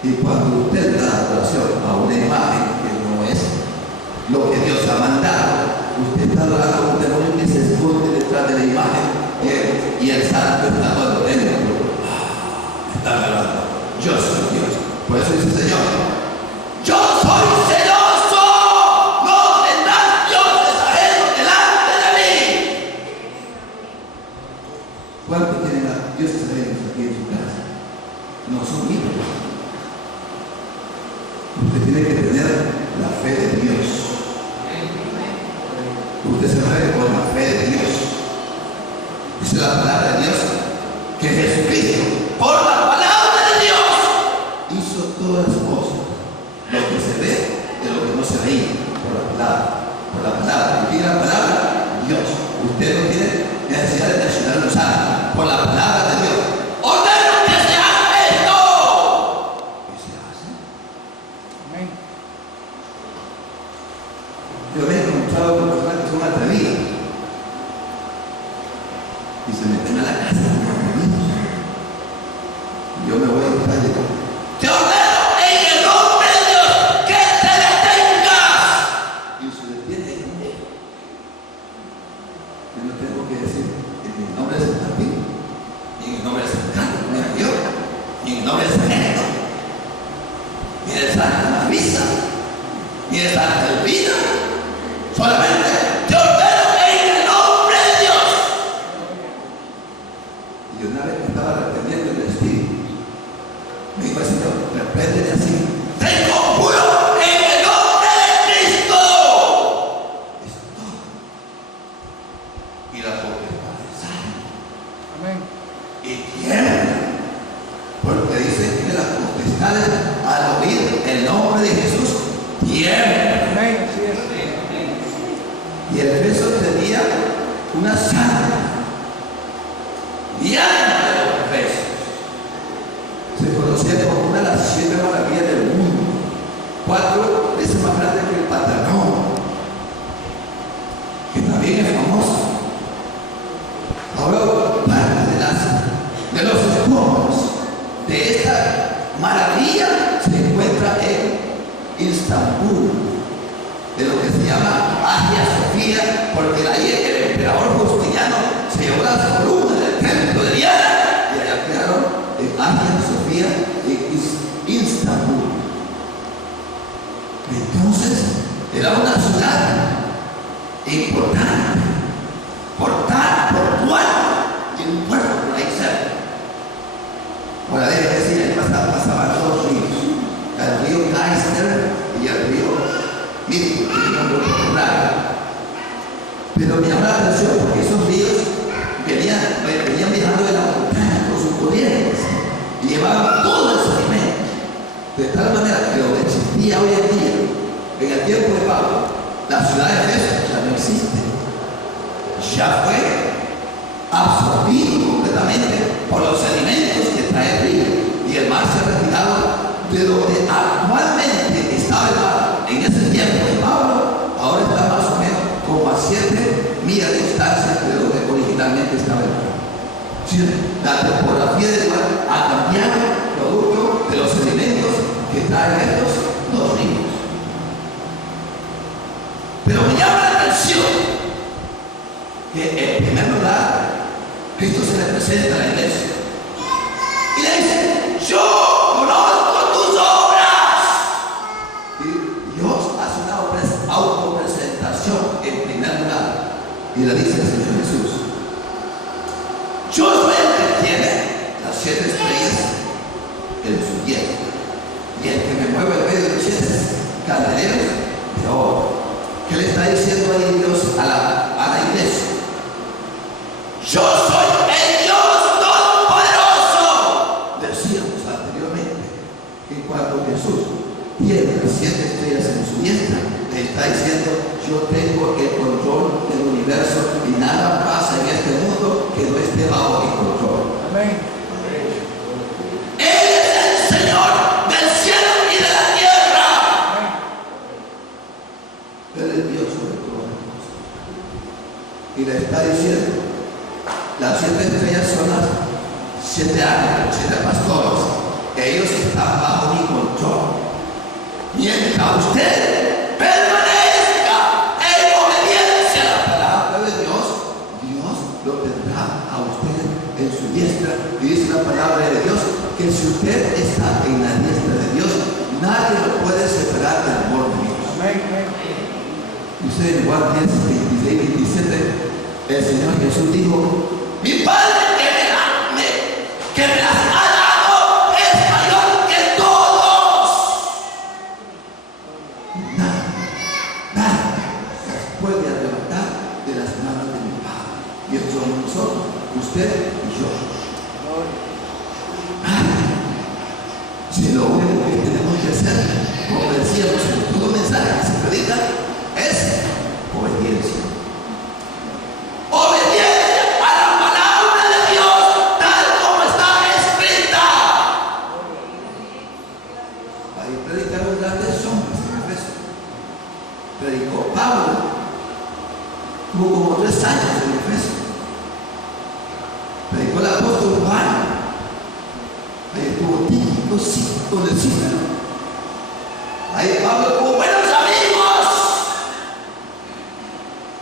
Y cuando usted da adoración a una imagen que no es lo que Dios ha mandado, usted está adorando a un demonio que se esconde detrás de la imagen y el santo está todo dentro. Está adorando. Yo soy Dios. Por eso dice el Señor, yo soy celoso. No tendrán dioses ajenos delante de mí. ¿Cuántos tienen a dioses ajenos aquí en su casa? No son míos. Usted tiene que tener la fe de Dios. Usted se mueve con la fe de Dios. Dice la palabra de Dios que Jesucristo, por la palabra de Dios, hizo todas las cosas. Lo que se ve de lo que no se veía. Por la palabra. Por la palabra. Y la palabra, Dios. Usted no tiene necesidad de mencionar los ángeles. Por la palabra de Dios. ¡Ordeno que se haga esto! Y se hace. Amén. Yo me he encontrado con personas que son atrevidas y se meten a la casa de los amigos. Yo me voy a buscar de todo. Te ordeno en el nombre de Dios que te detengas. Y se detiene. Yo no tengo que decir en el nombre de San Martín, ni en el nombre de San Carlos, ni en Dios, ni en el nombre de San Héctor, ni de Santa Marisa, ni de Santa Elvira. Solamente te ordeno en el nombre de Dios. Y una vez que estaba reprendiendo el espíritu, me dijo el Señor, repréndele así. Te conjuro en el nombre de Cristo. Eso es todo. Y la potestad sale. Amén. Y tiembla. Porque dice que las potestades al oír el nombre de Jesús tiemblan. Amén. Así es. Y el Efeso tenía una santa diana de los Efesios. Se conocía como una de las 7 maravillas del mundo. 4 veces más grande que el Partenón, que también es famoso. Ahora, parte de los escombros de esta maravilla se encuentra en Istambul, de lo que se llama Hagia Sofía, porque ahí el emperador Justiniano se llevó las columnas del templo de Diana y allá quedaron en Hagia Sofía en Istambul. Entonces era una ciudad importante, portuaria, y un puerto por ahí cerca. Ahora debe decir, ahí pasaban 2 ríos, el río Kaiser y el río Mirko, que es un nombre popular. Pero me llama la atención porque esos ríos venían viajando de la montaña con sus corrientes y llevaban todo el sedimento. De tal manera que lo que existía hoy en día, en el tiempo de Pablo, la ciudad de Efeso ya no existe. Ya fue absorbido completamente por los sedimentos que trae el río y el mar se ha retirado de donde actualmente estaba el mar. En ese tiempo de Pablo, ahora está más o menos como a 7 millas de distancia de donde originalmente estaba el mar. La topografía del mar ha cambiado producto de los sedimentos que traen estos 2 ríos. Pero me llama la atención que en primer lugar Cristo se le presenta a la iglesia y le dice: yo conozco tus obras. Y Dios hace una autopresentación en primer lugar y le dice al Señor Jesús: yo soy el que tiene las 7 estrellas en su diestra y el que me mueve en medio de los 7 candeleros de oro. ¿Qué le está diciendo ahí Dios a la iglesia? Yo soy el Dios Todopoderoso. Decíamos anteriormente que cuando Jesús tiene las 7 estrellas en su diestra, le está diciendo: yo tengo el control del universo y nada pasa en este mundo que no esté bajo mi control. Amén. Él es el Señor del cielo y de la tierra. Él es Dios sobre todas las cosas. Y le está diciendo: las 7 estrellas son las 7 ángeles, 7 pastores. ellos están bajo mi control. Mientras usted permanezca en obediencia a la palabra de Dios, Dios lo tendrá a usted en su diestra. Y dice la palabra de Dios que si usted está en la diestra de Dios, nadie lo puede separar del amor de Dios. Dice en Juan 10, 26, 27, el Señor Jesús dijo: mi Padre que me las ha dado es mayor que todos. Nada las puede arrebatar de las manos de mi Padre. Y eso somos nosotros, usted y yo. Si lo único que tenemos que hacer, como decíamos en todo mensaje que se predica, es obediencia. Obediencia a la palabra de Dios, tal como está escrita. Ahí predicaron grandes hombres en Efeso. Predicó Pablo, tuvo como 3 años en Efeso. Predicó el apóstol Juan. Ahí estuvo Tíquico con el Cícero. Ahí Pablo tuvo buenos amigos,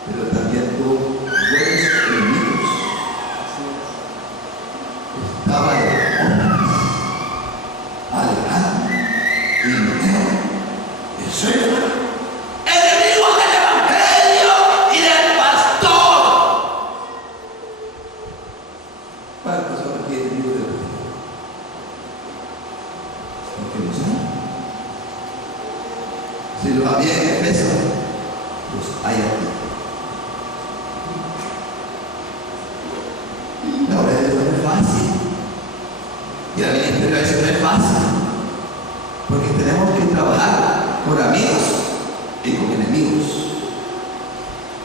pero también tuvo buenos enemigos. Estaba de hombres, Alejandro y Meneo, el suegro, enemigos del evangelio y del pastor. ¿Cuántos son aquí enemigos del evangelio? Porque no saben. Si lo había en Efeso, pues hay aquí. La obra de Dios no es fácil. Y la vida interior eso no es fácil. Porque tenemos que trabajar con amigos y con enemigos.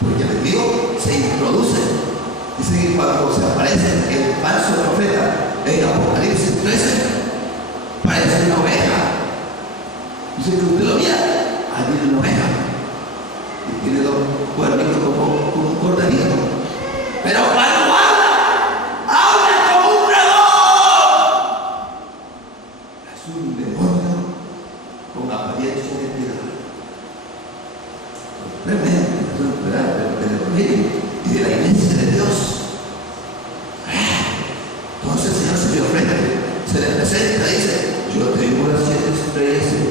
Porque el enemigo se introduce. Dice que cuando se aparece el falso profeta en Apocalipsis 13, parece una oveja. Dice que usted lo vea. Ahí viene una oveja y tiene 2 cuernitos como un corderito. Pero cuando habla como un dragón, es un demonio con apariencia de piedad. Tremendo, es un pedazo del evangelio y de la iglesia de Dios. Entonces el Señor se le ofrece, se le presenta y dice: yo tengo las 7 estrellas en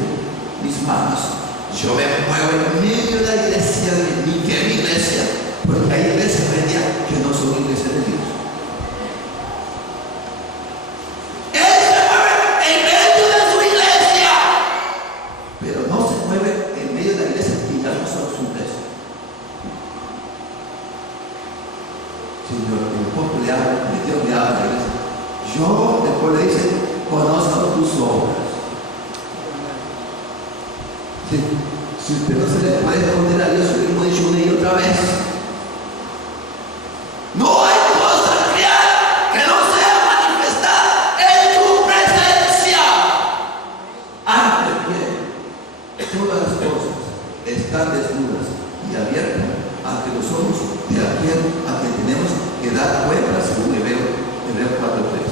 mis manos. Yo me muevo en medio de la iglesia de mi iglesia, porque hay iglesias hoy en día que no son iglesias de Dios. Él se mueve en medio de su iglesia, pero no se mueve en medio de la iglesia y ya no son su iglesia. Señor, el apóstol le habla, Dios le habla a la iglesia. Yo, después le dice: conozco tus obras. Si usted no se le puede esconder a Dios, lo hemos dicho una y otra vez. No hay cosa real que no sea manifestada en tu presencia. Antes que todas las cosas están desnudas y abiertas ante los ojos de aquel a quien tenemos que dar cuenta, según Hebreos 4:3.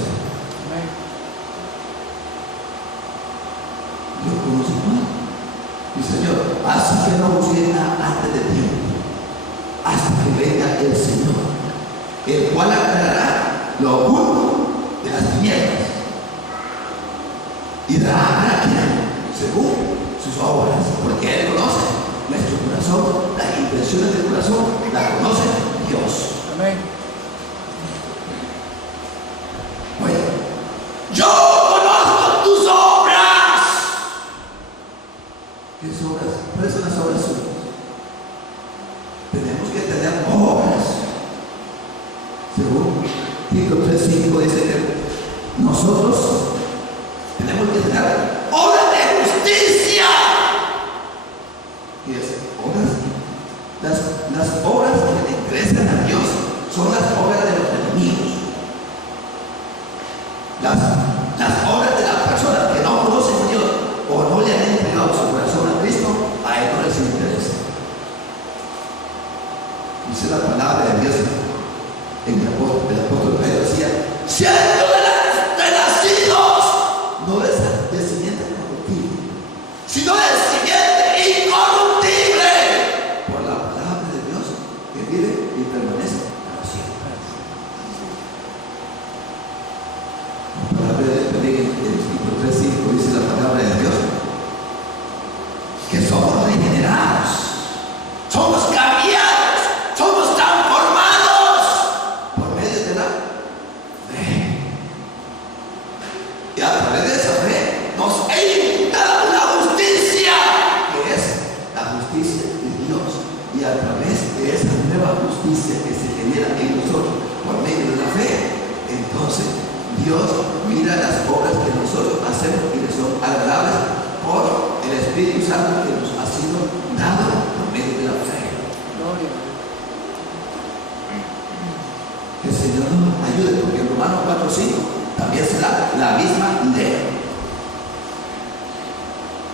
Dios conoce mal. Y Señor, así que no nos llega antes de tiempo, hasta que venga el Señor, el cual aclarará lo oculto de las tinieblas y dará a quien según sus obras, porque Él conoce nuestro corazón, las intenciones del corazón, las conoce Dios. Amén. Bueno, yo conozco tus obras. ¿Qué obras? ¿Cuáles son las obras suyas? Tenemos que tener obras. Según Tito 3:5 dice que nosotros tenemos que tener obras de justicia. ¿Qué es? Obras. Las obras que le interesan a Dios son las obras de los enemigos. Las obras de las personas que no conocen a Dios o no le han entregado su corazón a Cristo, a Él no les interesa. Dice la palabra de Dios en el apóstol Pedro decía: siendo de nacidos, no es Dios mira las obras que nosotros hacemos y que son agradables por el Espíritu Santo que nos ha sido dado por medio de la fe. Que el Señor nos ayude, porque en Romanos 4:5 también se da la misma idea.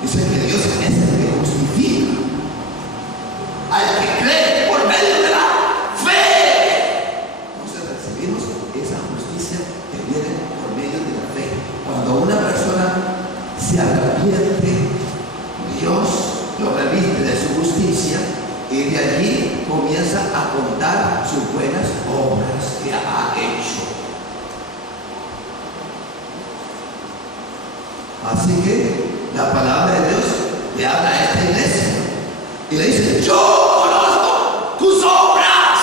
Dice que Dios es el que justifica al que cree por medio de la fe. Entonces recibimos esa justicia que viene por medio de la fe. Cuando una persona se arrepiente, Dios lo reviste de su justicia y de allí comienza a contar sus buenas obras que ha hecho. Así que la palabra de Dios le habla a esta iglesia y le dice: yo conozco tus obras.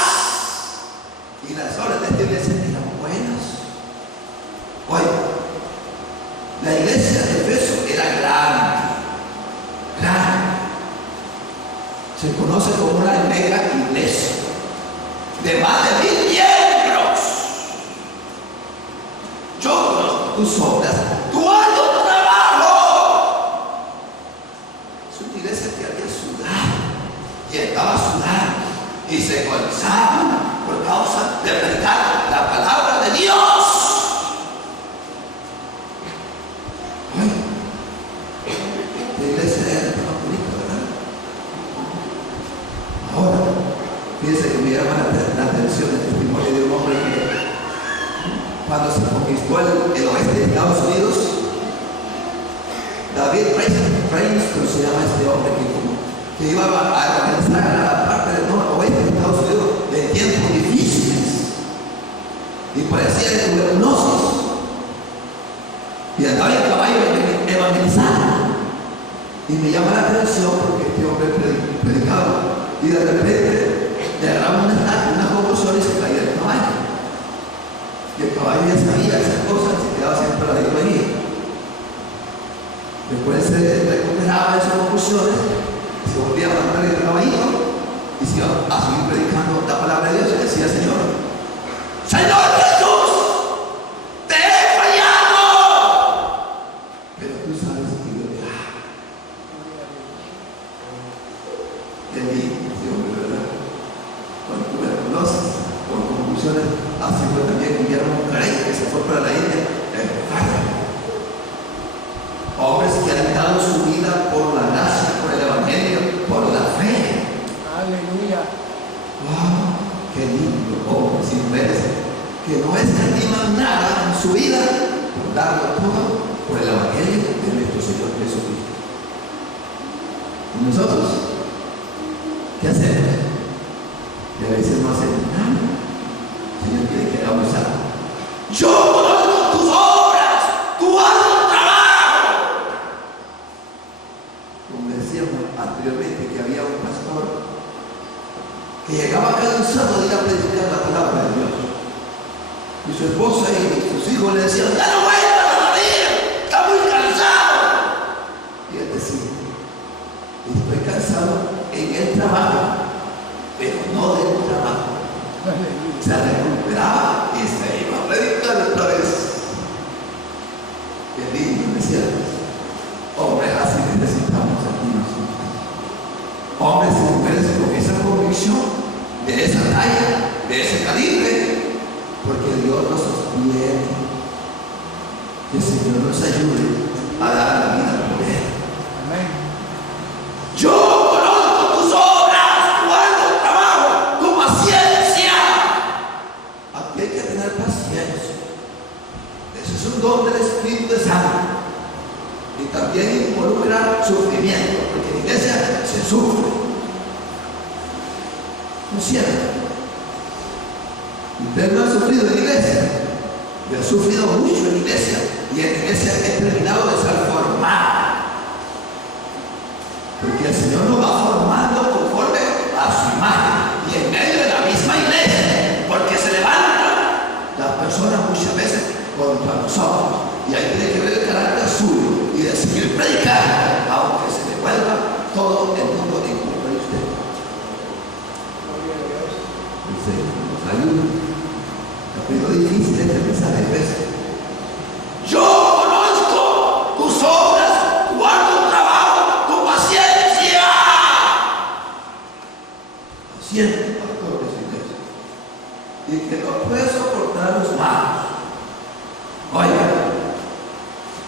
Y las obras de esta iglesia eran buenas. Oye, la iglesia de Efeso era grande. Se conoce como una mega iglesia de más de 1000 miembros. Yo conozco tus obras, tu arduo trabajo. Es una iglesia que había sudado y estaba sudando y se colzaba por causa de predicar la palabra de Dios. La iglesia era tan bonita, ¿verdad? Ahora, fíjense que me llama la atención el testimonio de un hombre que cuando se conquistó el oeste de Estados Unidos, David Princeton se llama este hombre que iba a alcanzar a la parte del oeste de Estados Unidos de tiempos difíciles y parecía de tuberculosis y andaba en caballo evangelizando. Y me llama la atención porque este hombre predicaba y de repente derrama unas conclusiones y se caía el caballo. Y el caballo ya sabía esas cosas y se quedaba siempre a la ahí. Después se recuperaba esas conclusiones, se volvía a levantar el caballito y se iba a seguir predicando la palabra de Dios y decía: Señor Jesús, te he fallado, pero tú sabes que yo te amo. Qué lindo este hombre, ¿verdad? Con tuberculosis, con conclusiones. Así fue también Guillermo Caray, que se fue para la India. Hombres que han dado su vida por la gracia, por el evangelio, por la fe. Aleluya. ¡Wow! ¡Qué lindo! Hombres y mujeres que no escatiman nada en su vida por darlo todo por el evangelio de nuestro Señor Jesucristo. ¿Y nosotros qué hacemos? Que a veces no hacemos nada. El Señor quiere que hagamos algo. Yo conozco tus obras, tu arduo trabajo. Como decíamos anteriormente, que había un pastor que llegaba cansado de ir a predicar la palabra de Dios. Y su esposa y sus hijos le decían: ya no vuelvas a salir, está muy cansado. Y él decía: estoy cansado en el trabajo, pero no del trabajo. Se recuperaba y se iba a predicar otra vez. Qué lindo, ¿no es cierto? Hombres así necesitamos aquí nosotros. Hombres y mujeres con esa convicción, de esa talla, de ese calibre, porque Dios nos sostiene. Que el Señor nos ayude a dar la vida por Él. Amén. Yo conozco tus obras, tu arduo trabajo, tu paciencia. Aquí hay que tener paciencia. Ese es un don del Espíritu Santo. Y también involucra sufrimiento, porque en la iglesia se sufre. ¿No es cierto? Usted no ha sufrido en la iglesia. Yo he sufrido mucho en la iglesia. Y en la iglesia he terminado de ser formado. Porque el Señor nos va formando conforme a su imagen. Y en medio de la misma iglesia. Porque se levanta las personas muchas veces contra nosotros. Y ahí tiene que ver el carácter suyo. Y de seguir predicando. Aunque se le vuelva todo el mundo en contra de usted. El Señor nos ayuda. Lo difícil es empezar a veces.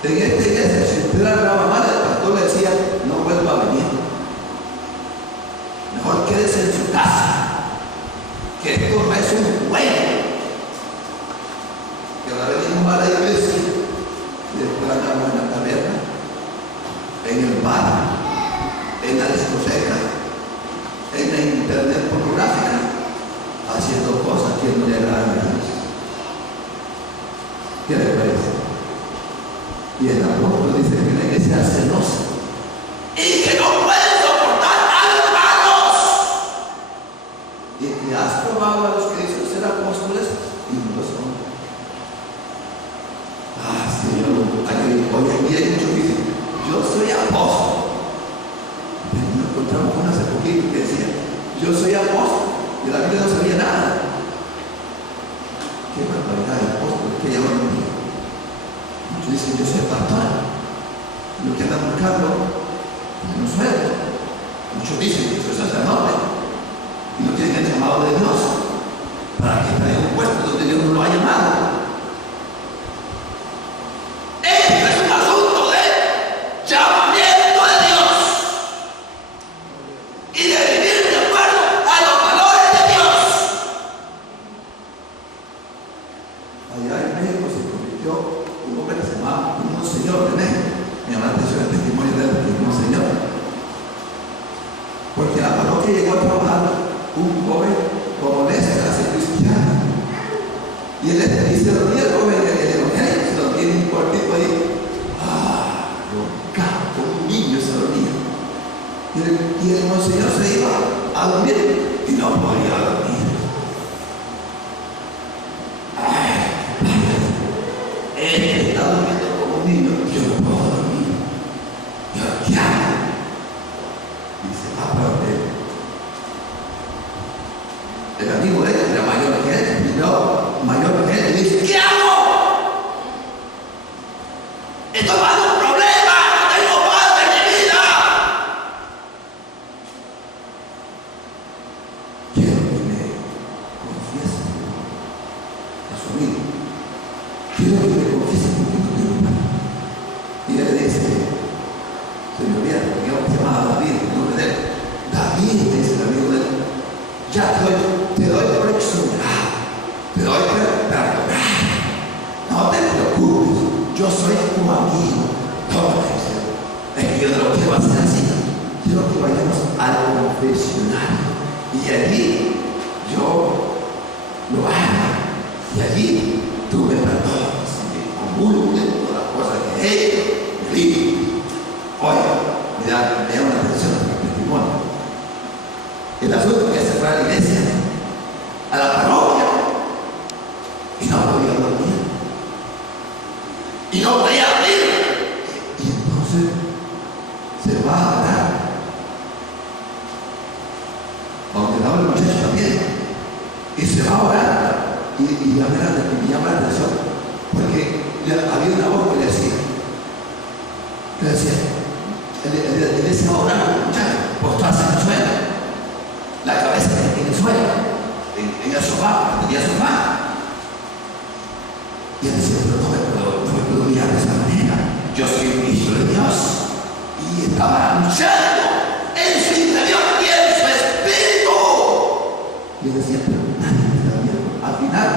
En esta iglesia, si usted hablaba mal, el pastor le decía, no vuelva a venir. Mejor quédese en su casa, que esto no es un juego. Que ahora venimos a la iglesia y después andamos en la taberna, en el bar, en la discoteca, en la internet pornográfica, haciendo cosas que no le agradan a Dios. ¿Qué le parece? Y el apóstol dice que la iglesia es celosa y que no puede soportar a los malos. Y que has probado a los que dicen ser apóstoles y no lo son. Ah, Señor, hoy en día hay muchos que dicen, yo soy apóstol. Y nos encontramos con hace poquito que decía, yo soy apóstol. Y la Biblia no sabía nada. Qué barbaridad de apóstol que llaman a mí. Muchos dicen, yo soy pastor. Lo que andan buscando es un sueldo. Muchos dicen que soy sacerdote. Y no tienen el llamado de Dios para que esté en un puesto donde Dios no lo ha llamado. Esto es un asunto de llamamiento de Dios y de vivir de acuerdo a los valores de Dios. Allá en México se convirtió un hombre que se llamaba Monseñor de México. Me llama la atención el testimonio de Monseñor. Porque a la parroquia llegó a trabajar un joven como clase cristiana. Y él se dormía el joven, el evangelio, se dormía en un cuartito ahí. Como un niño se dormía. Y el Monseñor se iba a dormir y no podía dormir. Él está durmiendo como un niño, yo no puedo dormir. Yo, ¿qué hago? Dice, para usted. El amigo de él era mayor que él, y yo, mayor que él, y dice, ¿qué hago? Esto va a dar un problema, no tengo paz en mi vida. Quiero que me confiese a su amigo. Quiero que me confiese porque no tengo paz. Y él le dice, señoría, digamos que se llama David, el nombre de él. David, dice el amigo de él, ya te doy por exonerado, te doy por perdonado. No te preocupes, yo soy tu amigo. ¿Cómo es que yo no lo quiero hacer así? Quiero que vayamos al confesionario y allí yo lo haga y allí tú me perdonas y me comulgues por las cosas que he hecho. Oye, me da una atención a mi testimonio. El asunto es que se fue a la iglesia, a la parroquia, y no podía dormir. Y no podía dormir. Y entonces se va a orar. Aunque estaba el muchacho también. Y se va a orar. Y llama la atención. Porque había una voz que le decía, él decía orar con el muchacho, postrarse en el suelo, la cabeza en el suelo, en el sofá, tenía sofá. Y él decía, pero no me puedo mirar de esa manera, yo soy un hijo de Dios. Y estaba luchando en su interior y en su espíritu. Y él decía, pero nadie me está viendo. Al final,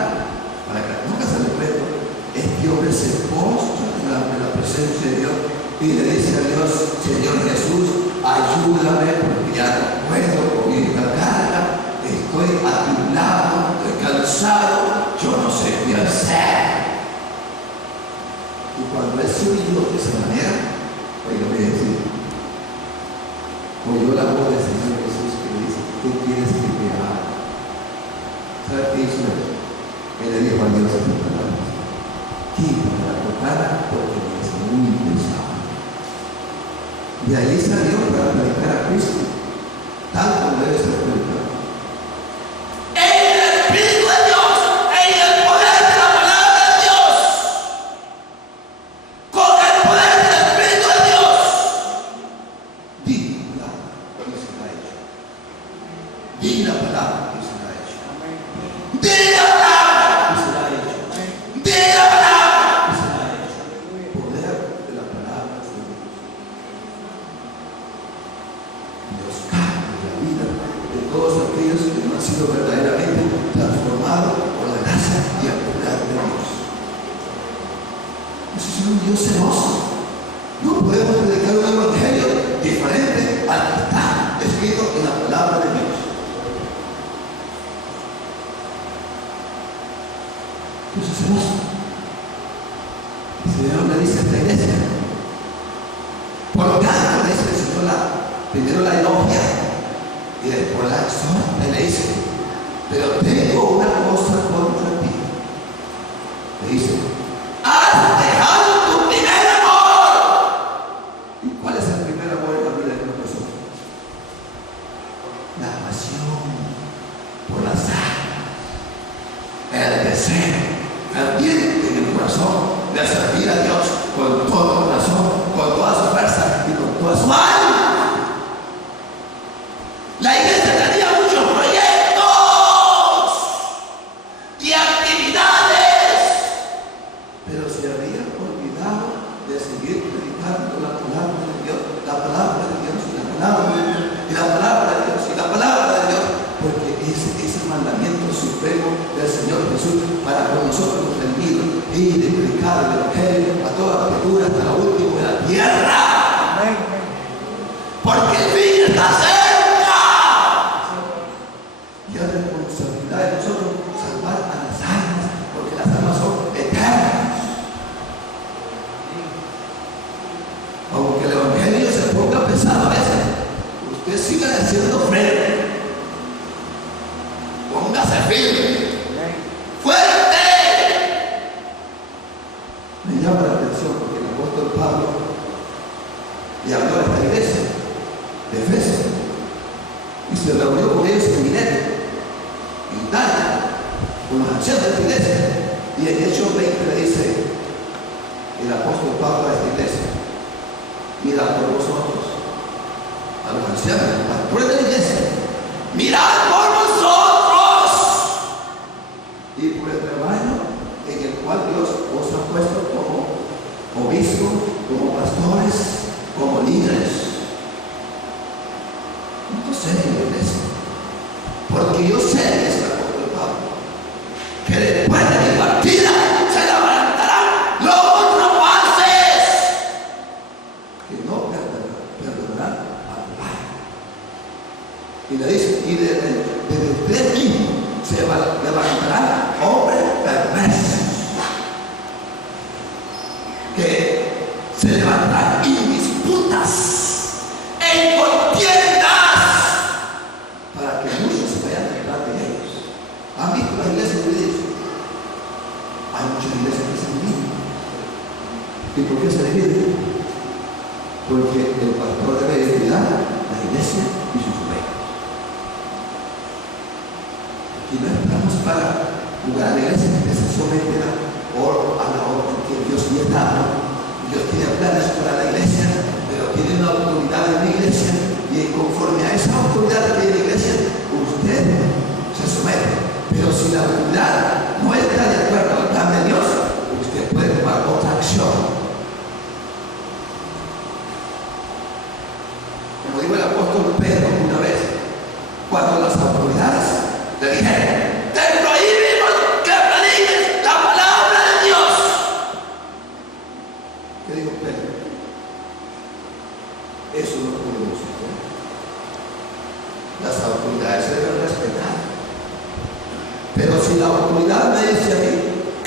para que nunca se le cuento, este hombre se postra en la presencia de Dios y le dice a Dios, Señor Jesús, ayúdame porque ya no puedo con esta carga, estoy a tu lado, estoy cansado, yo no sé qué hacer. Y cuando él se oyó de esa manera, oiga, voy a decir, oyó la voz del Señor Jesús que le dice, ¿qué quieres que te haga? ¿Sabes qué hizo él? Él le dijo a Dios estas palabras, quítame la tocada porque me es muy pesado. De ahí salió para predicar a Cristo, tal como debe ser predicado. En el Espíritu de Dios, en el poder de la palabra de Dios, con el poder del Espíritu de Dios, di la palabra que se ha hecho. Di la palabra que se ha hecho. Di la palabra que se ha hecho. Di la palabra que se ha hecho. Poder un Dios celoso. No podemos predicar un evangelio diferente al que está escrito en la palabra de Dios. Dios es celoso. El Señor le dice a esta iglesia. Por lo tanto, le dice el Señor, primero la elogia y después la exhorta y le dice, pero tengo una cosa contra ti. Le dice, has dejado tu primer amor. ¿Y cuál es el primer amor en la vida de nosotros? La pasión por las almas, el deseo ardiente en el corazón de servir a Dios con todo el corazón, con toda su fuerza y con toda su alma. La iglesia tenía muchos proyectos y actividades, pero se habían olvidado de seguir predicando la palabra de Dios, la palabra de Dios, y la palabra de Dios, y la palabra de Dios, y la palabra de Dios, porque ese es el mandamiento supremo del Señor Jesús para con nosotros los redimidos, y de predicar el evangelio a toda criatura hasta la última de la tierra. Amén. Porque el fin está cerca. Y es responsabilidad de nosotros salvar a las almas, porque las almas son eternas. Aunque el evangelio se ponga pesado a veces, usted siga haciendo frente. Póngase firme. ¡Fuerte! Me llama la atención porque el apóstol Pablo le habló a esta iglesia de Efeso y se reunió con ellos en Mileto, en Italia, con los ancianos de esta iglesia, y en Hechos 20 le dice el apóstol Pablo a esta iglesia: mirad por vosotros, a los ancianos, a los pastores de la iglesia, mirad por vosotros y por el rebaño en el cual Dios os ha puesto como obispos, como pastores, como líderes. No sé, iglesia, porque yo sé, dice el apóstol Pablo, que después de mi partida se levantarán los rapaces que no perdonarán al Padre. Y le dice, y desde usted mismo se levantarán hombres perversos que se levantarán en disputas, en contiendas, para que muchos se vayan detrás de ellos. ¿Han visto las iglesias divididas? Hay muchas iglesias que se dividen. ¿Y por qué se dividen? Porque el pastor debe cuidar la iglesia y sus ovejas. Y no estamos para jugar a la iglesia que se somete a la orden que Dios le ha dado. Dios tiene planes para la iglesia, pero tiene una autoridad en la iglesia, y conforme a esa autoridad que tiene la iglesia, usted se somete. Pero si la autoridad no está de acuerdo al plan de Dios, usted puede tomar otra acción. Como dijo el apóstol Pedro una vez, cuando las autoridades le dijeron: te prohibimos que prediques la palabra de Dios. ¿Qué dijo Pedro? Eso no podemos hacer. Las autoridades se deben respetar. Pero si la autoridad me dice a mí: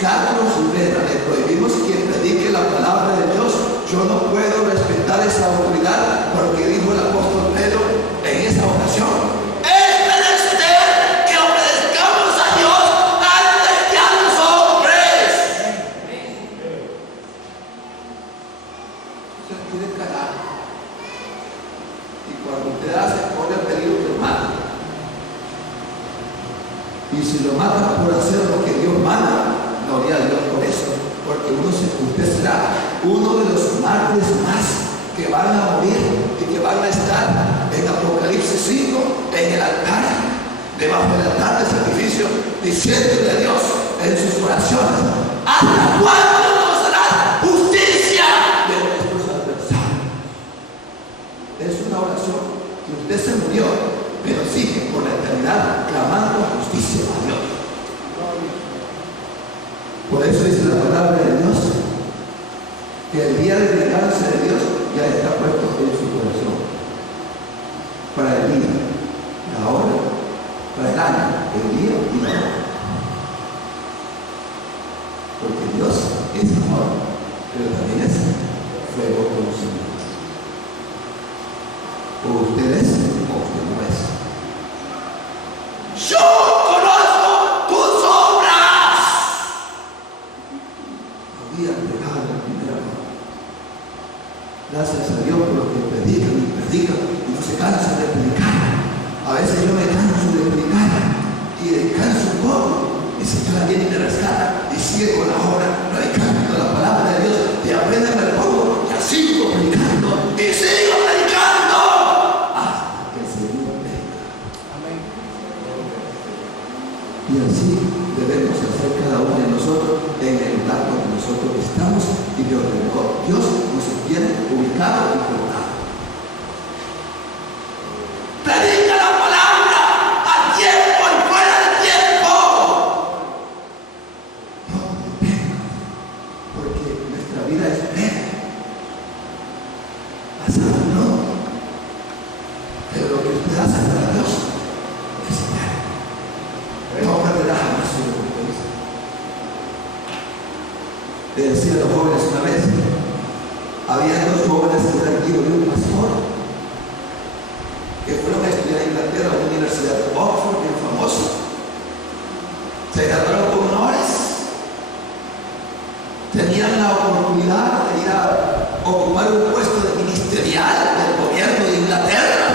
Carlos Rivera, le prohibimos que predique la palabra de Dios, yo no puedo respetar esa autoridad, porque dijo el apóstol Pedro en esa ocasión: y si lo matan por hacer lo que Dios manda, gloria a Dios por eso, porque usted será uno de los mártires más que van a morir y que van a estar en Apocalipsis 5 en el altar, debajo del altar de sacrificio, diciéndole a Dios en sus oraciones: ¿hasta cuándo nos harás justicia de nuestros adversarios? Es una oración que usted se murió, pero sigue por la eternidad clamando justicia a Dios. Por eso dice la palabra de Dios día de descanso de Dios ya está puesto en su corazón. Para el día, la hora, para el año, el día y la hora. Porque Dios es amor, pero también es fuego consumidor. O usted es o usted no es. Yo conozco tus obras. Había pegado la primera mano. Gracias a Dios por los que predican y predican y no se cansan de predicar. A veces yo me canso de predicar y descanso un poco. Y si Señor viene y me rescata y sigue con la obra, predicando la palabra de Dios, y apenas me pongo, ya sigo predicando y sigo predicando hasta que el Señor venga. Amén. Y así debemos hacer cada uno de nosotros en el lugar donde nosotros estamos y Dios nos tiene ubicado y colocado. Predica la palabra a tiempo y fuera de tiempo. No dependa, porque nuestra vida es breve. Pasado no. Pero lo que usted hace para Dios es breve. No perderá jamás su recompensa. Le decía a los jóvenes una vez, había dos jóvenes que eran hijos de un pastor que fueron a estudiar en Inglaterra a la Universidad de Oxford, bien famosa. Se graduaron con honores. Tenían la oportunidad de ir a ocupar un puesto de ministerial del gobierno de Inglaterra.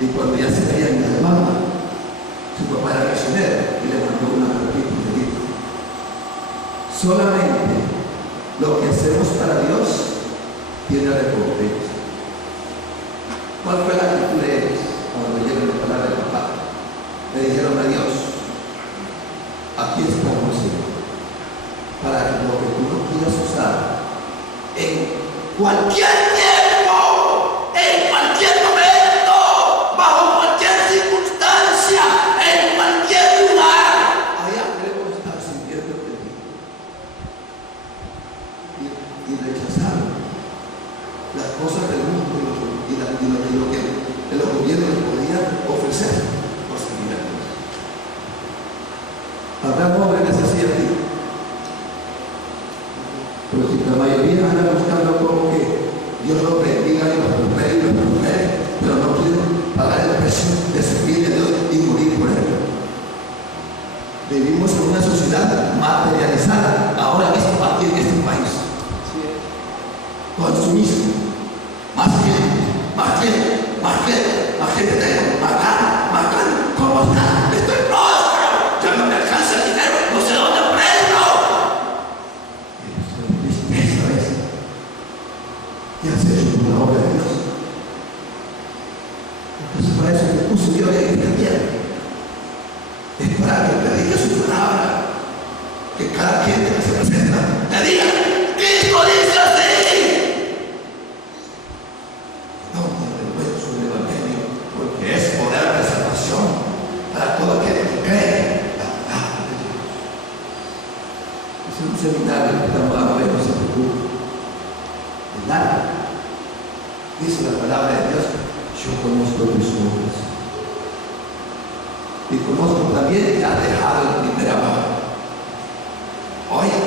Y cuando ya se veían graduados, su papá era misionero y le mandó una cartita y le dijo: solamente lo que hacemos para Dios tiene recompensa. ¿Cuál fue la actitud de ellos cuando oyeron la palabra del papá? Le dijeron a Dios: aquí estamos, Señor, para que lo que tú no quieras usar en cualquier tiempo, en cualquier momento, bajo cualquier circunstancia, en cualquier lugar, allá queremos estar sirviendo de ti. Y rechazaron las cosas del mundo y lo que los gobiernos podían ofrecer por seguir a Dios. Habrá jóvenes así aquí, pero si la mayoría andan buscando como que Dios los bendiga y los prospere, pero no quieren pagar el precio de servir a Dios y morir por él. Vivimos en una sociedad materializada ahora mismo aquí en este país. Consumismo, más gente tengo, más gana, ¿cómo está? Estoy próspero, ya no me alcanza el dinero, no sé dónde prendo. Eso es tristeza a veces. ¿Qué has hecho por la obra de Dios? Entonces para eso te puso Dios en esta tierra. Es para que predique su palabra, que cada quien que se presenta te diga: Cristo dice así. No te avergüences del Evangelio, porque es poder de salvación para todo aquel que cree la palabra de Dios. Es un seminario que estamos a ver, no se preocupe. De nada. Dice la palabra de Dios: yo conozco tus obras. Y conozco también que has dejado el primer amor. Oye,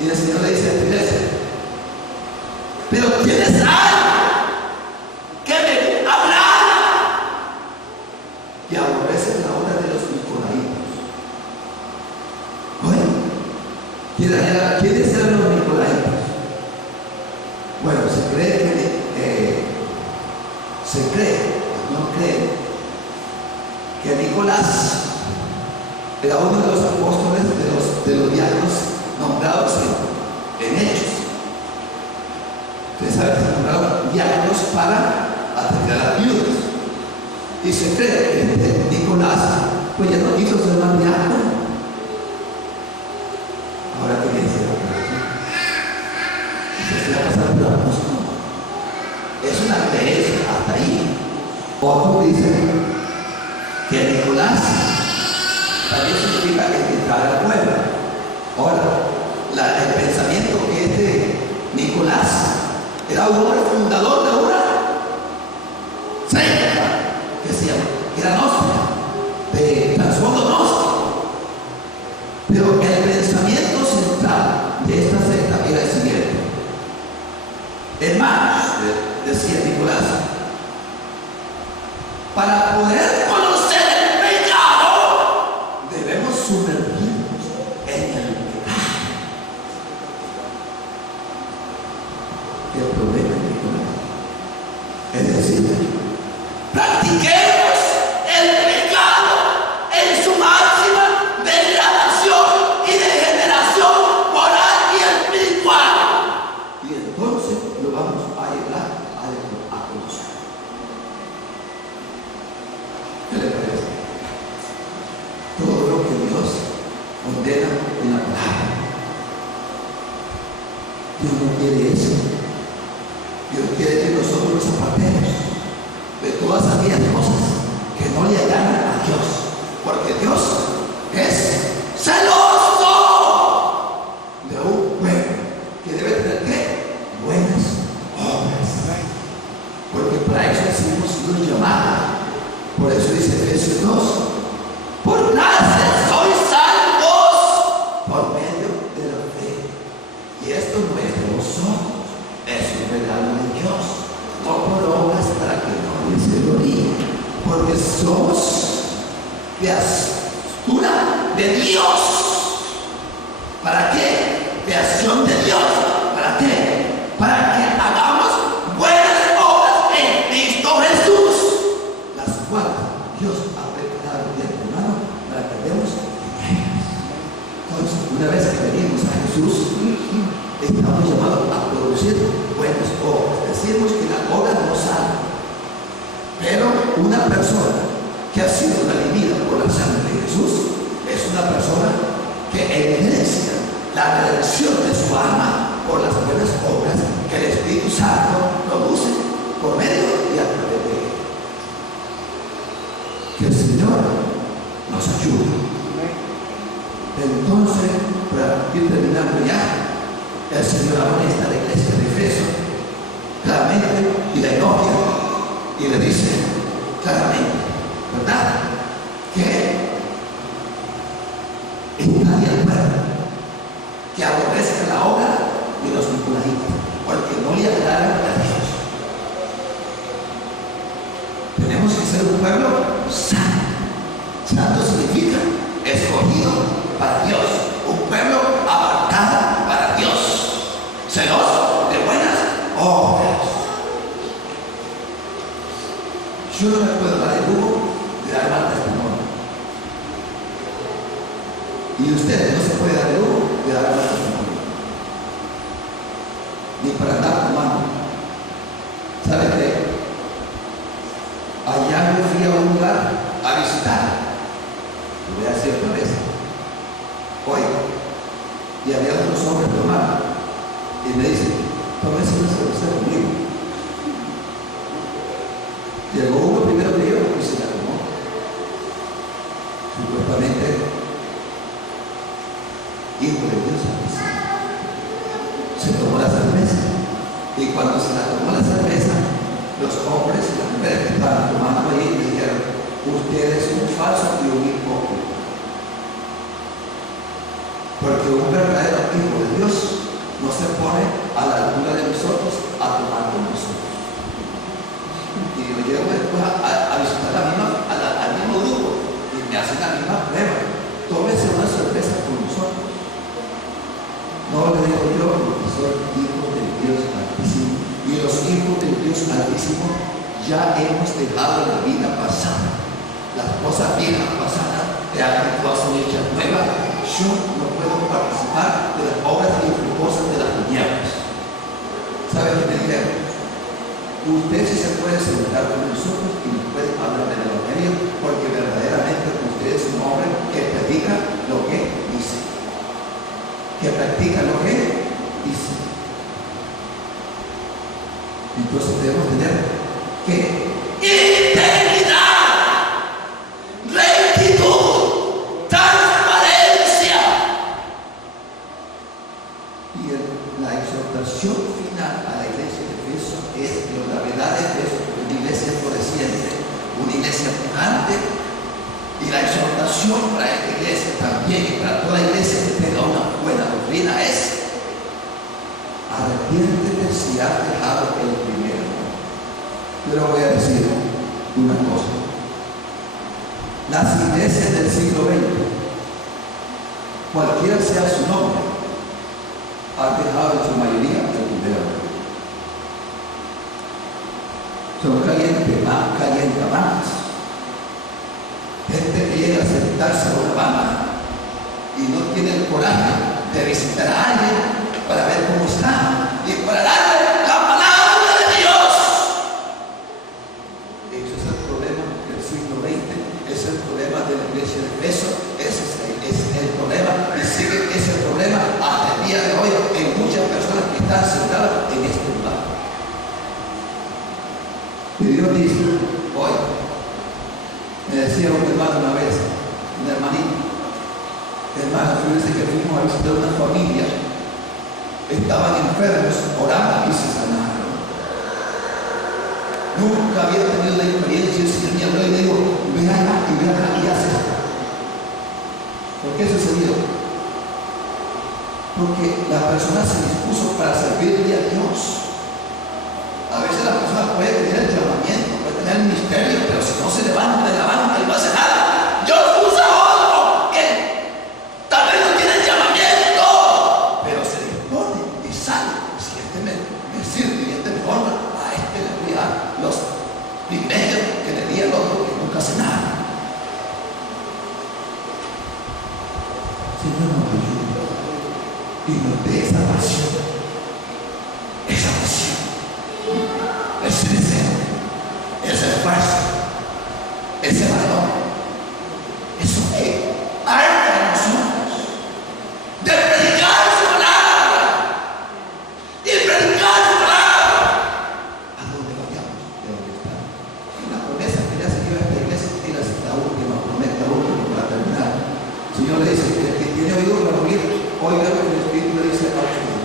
y el Señor le dice a la iglesia: pero tienes algo que me hablar. Y aborreces la obra de los nicolaitas. Oye, ¿quiénes eran los nicolaitas? Bueno, se cree que Nicolás era uno de los apóstoles de los diáconos nombrados en Hechos. Ustedes saben que se nombraron diáconos para atender a las viudas. Y se cree que Nicolás pues ya no quiso ser más diácono. Ahora que dice la operación, se va a pasar por la apóstol. Es una creencia hasta ahí. Otros dicen que Nicolás también significa que trae al pueblo. Ahora, el pensamiento que era un hombre fundador de una secta que se llama, que era gnóstica, de trasfondo gnóstico. Pero el pensamiento central de esta secta era el siguiente: hermanos, decía Nicolás, para poder conocer el pecado debemos sumergirnos en el pecado. El problema, Nicolás, es decir, practiquemos el pecado en su máxima degradación y degeneración moral y espiritual, y entonces lo vamos a llegar a conocer. ¿Qué le parece? Todo lo que Dios ordena en la palabra, Dios no quiere eso. Dios quiere que nosotros nos apartemos de todas aquellas cosas que no le agradan a Dios, porque Dios es celoso de un pueblo que debe tener ¿qué? Buenas obras, porque para eso hemos sido llamados. Por eso dice Efesios 2: por gracia sois salvos por medio de la fe, y esto no es de vosotros, es un regalo de Dios, no por obras para que no se gloríe, porque somos criatura de Dios. ¿Para qué? Creación de Dios. ¿Para qué? Para que hagamos buenas obras en Cristo Jesús, las cuales Dios ha preparado de antemano para que demos en ellas. Entonces, una vez que venimos a Jesús, estamos llamados a producir buenas obras. Decimos que la obra no salva, pero una persona que ha sido redimida por la sangre de Jesús es una persona que evidencia la redención de su alma por las buenas obras que el Espíritu Santo produce por medio y a través de él. Que el Señor nos ayude. Entonces, para ir terminando ya, el Señor amonesta a la iglesia de Efeso claramente y la elogia y le dice claramente, ¿verdad?, que está de acuerdo que aborrezca la obra de los nicolaitas, porque no le agradan a Dios. Tenemos que ser un pueblo santo. Santo significa escogido para Dios, un pueblo apartado para Dios, celoso de buenas obras. Yo no me puedo dar el lujo de dar mal testimonio, y usted no se puede dar el lujo de dar mal testimonio, ni para andar tomando. ¿Sabe qué? Allá yo fui a un lugar a visitar, lo voy a decir otra vez hoy, y había otros hombres tomando, y me dicen: tómese una cerveza conmigo. Llegó uno primero que yo y se la tomó. Supuestamente hijo de Dios Altísimo. Se tomó la cerveza, y cuando se la tomó la cerveza, los hombres y las mujeres que estaban tomando ahí le dijeron: usted es un falso y un hipócrita, porque un verdadero hijo de Dios no se pone a la altura de nosotros a tomar con nosotros. Y yo llego después a visitar al mismo grupo y me hacen la misma prueba: tómese una cerveza con nosotros. No le digo yo, porque soy hijo del Dios Altísimo, y los hijos del Dios Altísimo ya hemos dejado la vida pasada, las cosas viejas pasadas, que hagan cosas hechas nuevas. Yo no puedo participar de las obras infructuosas de las tinieblas. ¿Sabe qué me dijeron? Usted sí se puede sentar con nosotros y nos puede hablar del Evangelio, porque verdaderamente usted es un hombre que predica lo que dice, que practica lo que dice. Entonces debemos tener que integridad, rectitud, transparencia. Y la exhortación final a la iglesia de Efesios la verdad es que es una iglesia floreciente, una iglesia pujante, y la exhortación para esta iglesia también y para toda la iglesia que tenga una buena doctrina es: arrepiéntete si has dejado el primero. Yo le voy a decir una cosa. Las iglesias del siglo XX, cualquiera sea su nombre, han dejado en su mayoría el primero. Son calientes más. Gente que llega a sentarse a una banda y no tiene el coraje de visitar a alguien para ver cómo está y para darle la palabra de Dios. Ese es el problema del siglo XX, es el problema de la iglesia de Efeso, ese es el problema, y sigue ese problema hasta el día de hoy en muchas personas que están sentadas en este lugar. Y Dios dice hoy, me decía un hermano una vez, un hermanito, hermano, fíjense que fuimos a visitar una familia, estaban enfermos, oramos y se sanaron. Nunca había tenido la experiencia, el Señor me habló y me dijo: ven acá y haz esto. ¿Por qué sucedió? Porque la persona se dispuso para servirle a Dios. A veces la persona puede tener el llamamiento, puede tener el ministerio, pero si no se levanta de la banca y no hace nada, Dios usa otro que tal vez no tiene el llamamiento, pero se dispone y sale. Si este me sirve y este me honra, a este le voy a dar los privilegios que le di al otro que nunca hace nada. Señor, nos ayude y nos dé esa pasión, ese deseo, ese esfuerzo, ese valor, eso que arde en nosotros de predicar su palabra y predicar su palabra a donde vayamos, de donde estamos. Y la promesa que le hace Dios a esta iglesia es la última promesa, la última para terminar. El Señor le dice que el que tiene oído para oír, oiga lo que el Espíritu le dice a usted.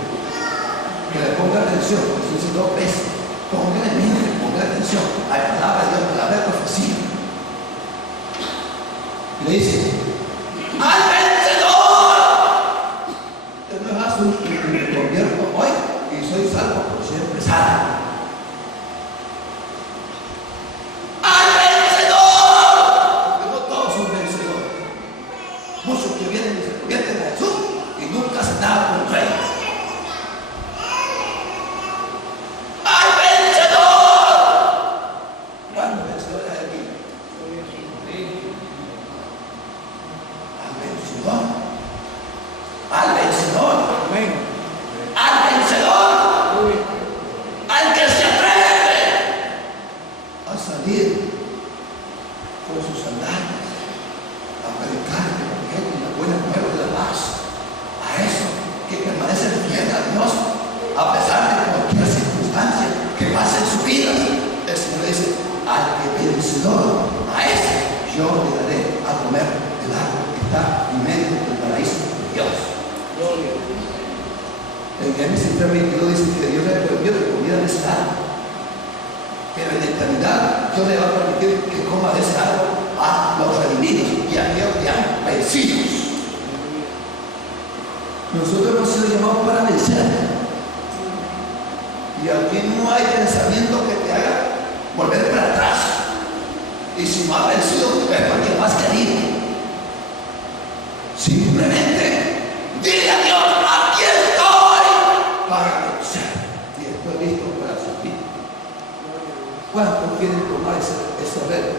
Que le ponga atención, eso dice 2 veces. Pongan en mente, pongan atención a la palabra de Dios, a la palabra de profecía. Y le dice: ¡al vencedor! Usted no es azul, me convierto hoy y soy salvo por siempre salvo. ¡Al vencedor! Porque no todos son vencedores. Muchos que vienen y se convierten a Jesús y nunca hacen nada contra ellos. En Génesis 3:22 dice que Dios le prohibió que comiera de ese árbol, pero en la eternidad Dios le va a permitir que coma de ese árbol a los redimidos y a aquellos que han vencido. Nosotros hemos sido llamados para vencer, y aquí no hay pensamiento que te haga volver para atrás. Y si no has vencido, es porque no has querido. Simplemente dile a Dios: aquí estoy para vencer y estoy listo para servir. ¿Cuántos quieren tomar ese reto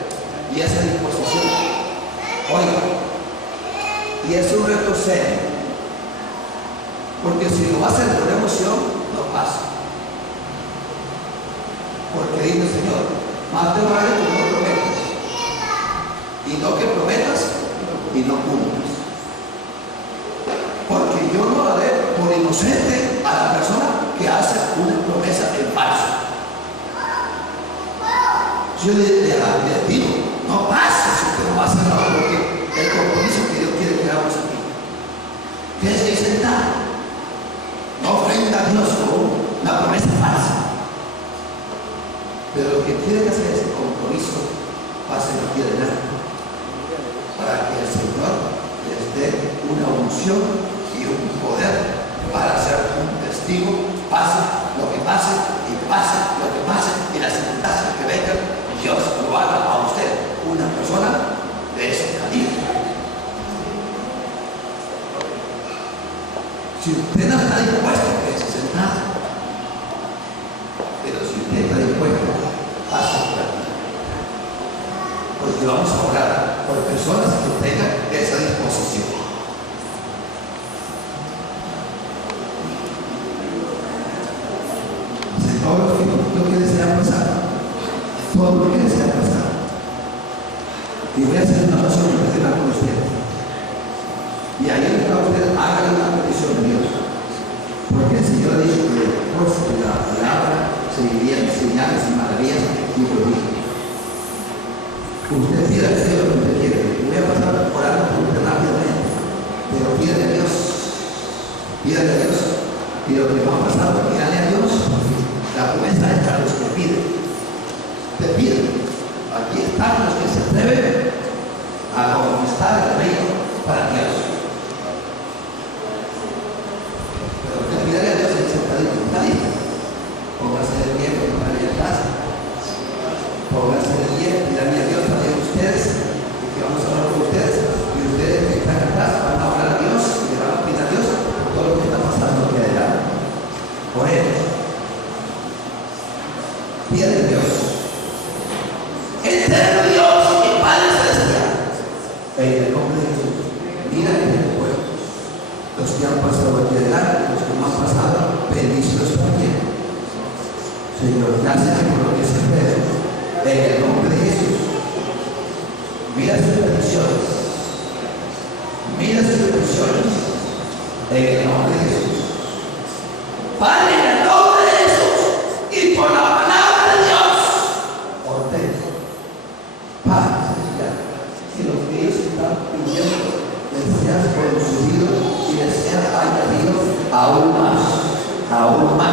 y esa disposición? Oiga, y es un reto serio, porque si lo haces por emoción, no pasa. Porque dice el Señor: más te vale que no prometas, y no que prometas y no cumplas. Porque yo no la haré por inocente a la persona que hace una promesa en falso. Yo le digo: no pasa si usted no va a hacer nada, porque el compromiso que Dios quiere que hagamos aquí tienes que sentar. No ofrenda a Dios con una promesa falsa. Pero los que quieren hacer ese compromiso, pasen aquí adelante, para que el Señor les dé una unción y un poder para ser un testigo, pase lo que pase y pase lo que pase y las circunstancias que vengan, Dios lo haga a usted, una persona de ese calibre. Si usted no está dispuesto, quédese sentado. Pero si usted está dispuesto, pase por aquí. Porque vamos a orar por personas que tengan esa disposición. Todo lo que desea pasar, todo lo que desea pasar. Y voy a hacer una oración personal con usted. Y ahí está usted, hágale una petición de Dios. Porque el Señor ha dicho que después de la palabra seguirían señales y maravillas y prodigios. Usted pida al Señor lo que usted quiere. Voy a pasar orando por usted rápidamente. Pero pídale a Dios. Pídale a Dios. Y lo que va a pasar, pídale a Dios. La promesa es para los que piden. Te piden. Aquí están los que se atreven a conquistar el reino para Dios. Pero usted pídale a Dios y está listo. Póngase de pie porque para ir a casa. Póngase de pie, pídale a Dios para ustedes. Y que vamos a hablar con ustedes. Y ustedes que están atrás van a hablar a Dios y le van a pedir a Dios por todo lo que está pasando aquí adelante. Por ellos. Pídale a Dios. Eterno Dios y Padre Celestial. En el nombre de Jesús. Mira en el pueblo. Los que han pasado aquí adelante, los que no han pasado, bendícelos también. Señor, gracias por lo que se puede. En el nombre de Jesús. Mira sus peticiones. Mira sus peticiones. En el nombre de Jesús. Padre, en el nombre de Jesús. Y por la palabra de Dios. Ordeno. Padre celestial. Que lo que ellos están pidiendo les sea concedido y les sea añadido aún más. Aún más.